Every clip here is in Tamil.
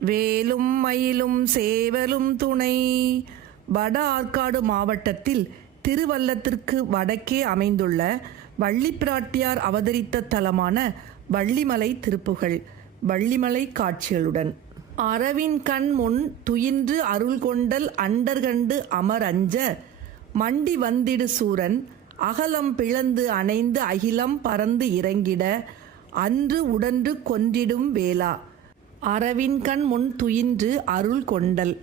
வேலும் மயிலும் சேவலும் துணை. வட ஆற்காடு மாவட்டத்தில் திருவல்லத்திற்கு வடக்கே அமைந்துள்ள வள்ளிப்பிராட்டியார் அவதரித்த தலமான வள்ளிமலை திருப்புகள். வள்ளிமலை காட்சிகளுடன். அறவின் கண் முன் துயின்று அருள் கொண்டல் அண்டர்கண்டு அமர் அஞ்ச மண்டி வந்திடு சூரன் அகலம் பிளந்து அணைந்து அகிலம் பறந்து இறங்கிட அன்று உடன்று கொன்றிடும் வேளா. அரவின்கண் முன் துயின்று அருள் கொண்டல்.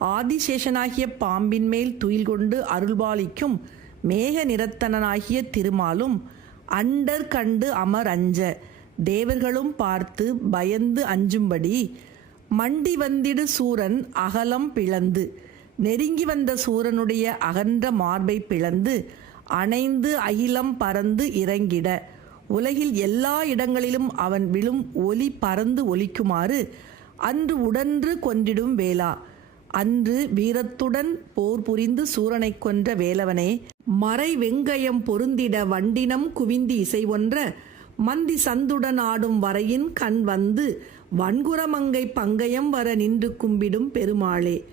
ஆதிசேஷனாகிய பாம்பின் மேல் துயில் கொண்டு அருள்பாலிக்கும் மேக நிறத்தனனாகிய திருமாலும் அண்டர் கண்டு அமர் அஞ்ச. தேவர்களும் பார்த்து பயந்து அஞ்சும்படி மண்டி வந்திடு சூரன் அகலம் பிளந்து. நெருங்கி வந்த சூரனுடைய அகன்ற மார்பை பிளந்து அணைந்து அகிலம் பறந்து இறங்கிட. உலகில் எல்லா இடங்களிலும் அவன் விழும் ஒலி பறந்து ஒலிக்குமாறு அன்று உடன்று கொன்றிடும் வேளா. அன்று வீரத்துடன் போர் புரிந்து சூரனை கொன்ற வேலவனே மறை வெங்கயம் பொருந்திட வண்டினம் குவிந்து இசை ஒன்ற மந்தி சந்துடன் ஆடும் வரையின் கண் வந்து வன்குரமங்கை பங்கயம் வர நின்று கும்பிடும் பெருமாளே.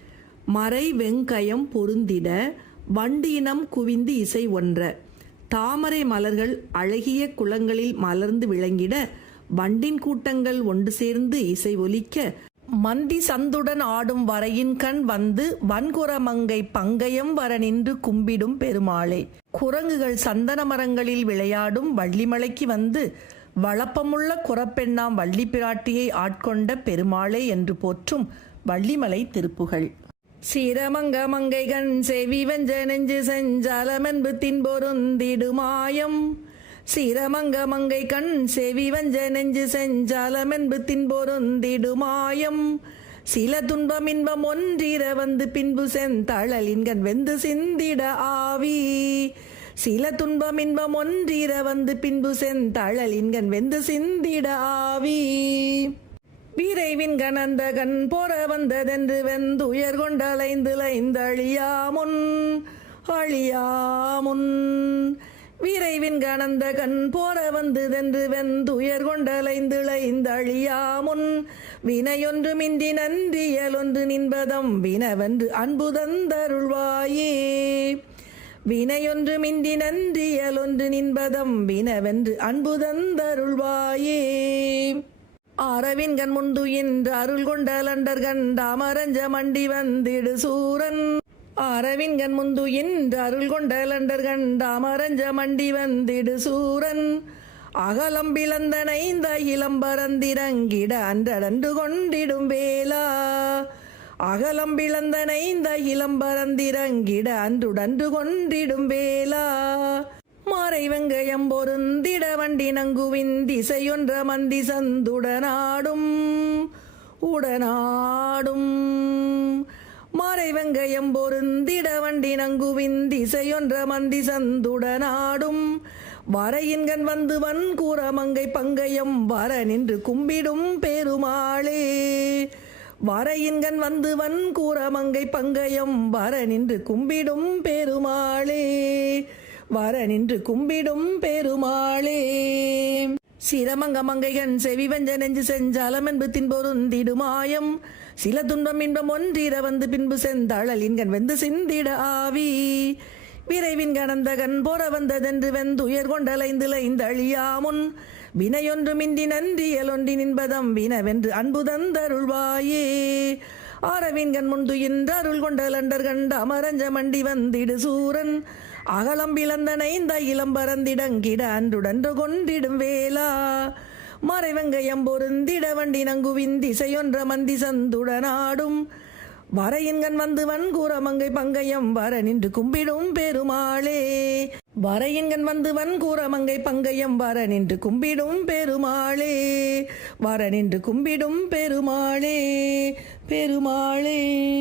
மறை வெங்கயம் பொருந்திட வண்டியினம் குவிந்து இசை ஒன்ற தாமரை மலர்கள் அழகிய குளங்களில் மலர்ந்து விளங்கிட வண்டின் கூட்டங்கள் ஒன்று சேர்ந்து இசை ஒலிக்க மந்தி சந்துடன் ஆடும் வரையின் கண் வந்து வன்குரமங்கை பங்கயம் வர நின்று கும்பிடும் பெருமாளே. குரங்குகள் சந்தன மரங்களில் விளையாடும் வள்ளிமலைக்கு வந்து வளப்பமுள்ள குரப்பெண்ணாம் வள்ளி பிராட்டியை ஆட்கொண்ட பெருமாளே என்று போற்றும் வள்ளிமலை திருப்புகள். சீரமங்க மங்கைகண் செவி வெஞ்ச நெஞ்சு செஞ்சாலமென்பு தின்பொருந்திடுமாயம் சிரமங்க மங்கை கண் செவி வஞ்ச நெஞ்சு செஞ்சாலமென்பு தின்பொருந்திடுமாயம் சில துன்பம் இன்பம் ஒன்றிர வந்து பின்பு செந்தழலின்கண் வெந்து சிந்திட ஆவி. சில துன்பம் இன்பம் ஒன்றிர வந்து பின்பு செந்தழலின்கண் வெந்து சிந்திட ஆவி. விரைவின் கணந்தகன் போற வந்ததென்று வெந்துயர் கொண்டலைந்து லைந்தழியாமுன் அழியாமுன். விரைவின் வீரைவின் கண் போற வந்ததென்று வெந்துயர் கொண்டலைந்து முன் வினையொன்று மின்றி நன்றியலொன்று நின்பதம் வினவென்று அன்பு தந்தருள்வாயே. வினையொன்று மின்றி நன்றியலொன்று நின்பதம் வினவென்று அன்பு தந்தருள்வாயே. அரவின்கண் முந்து என்று அருள் கொண்ட லண்டர் கண்டாமரஞ்ச மண்டி வந்திடு சூரன். அரவின்கண் முந்து என்று அருள் கொண்ட லண்டர் கண்டாமரஞ்ச மண்டி வந்திடு சூரன். அகலம் பிளந்தனைந்த இளம் பரந்திரங்கிட அன்றடண்டு கொண்டிடும் வேலா அகலம் பிளந்தனைந்த இளம் பரந்திரங்கிட அன்றுடன்று கொண்டிடும் வேலா மறை வெங்கயம் பொருந்திட வண்டி நங்குவின் திசையொன்ற மந்தி சந்துடனாடும் உடனாடும். மாறை வெங்கயம் பொருந்திட வண்டி நங்குவின் திசையொன்ற மந்தி சந்துடனாடும் வரையின்கண் வந்து வன் கூறமங்கை பங்கயம் வர நின்று கும்பிடும் பெருமாளே. வரையின்கண் வந்து வன் கூறமங்கை பங்கயம் வர நின்று கும்பிடும் பெருமாளே. வர நின்று கும்பிடும் பெருமாளே. சிரமங்க மங்கைகன் செவி வஞ்ச நெஞ்சு செஞ்சாலம் என்பு தின்பொருந்திடுமாயம் சில துன்பம் இன்பம் ஒன்றிட வந்து பின்பு செந்தாழல் இன்கண் வெந்து சிந்திட ஆவி. விரைவின் கணந்தகன் போற வந்ததென்று வெந்துயர் கொண்டலைந்து லைந்தழியாமுன். வினையொன்றுமின்றி நன்றியலொன்றி நின்பதம் வினவென்று அன்பு தந்தருள்வாயே. ஆரவின்கண் முன்துயின்ற அருள் கொண்ட லண்டர் கண்ட அமரஞ்ச மண்டி வந்திடு சூரன். அகலம் பிளந்தனைந்த இளம் அன்றுடன்று கொண்டிடும் வேளா. மறைவங்கயம் பொருந்திட வண்டி நங்குவின் திசையொன்ற மந்தி சந்துடனாடும். வரையின்கண் வந்து வன்கூறமங்கை பங்கயம் வர நின்று கும்பிடும் பெருமாளே. வரையின்கண் வந்து வன்கூறமங்கை பங்கயம் வர நின்று கும்பிடும் பெருமாளே. வர நின்று கும்பிடும் பெருமாளே பெருமாளே.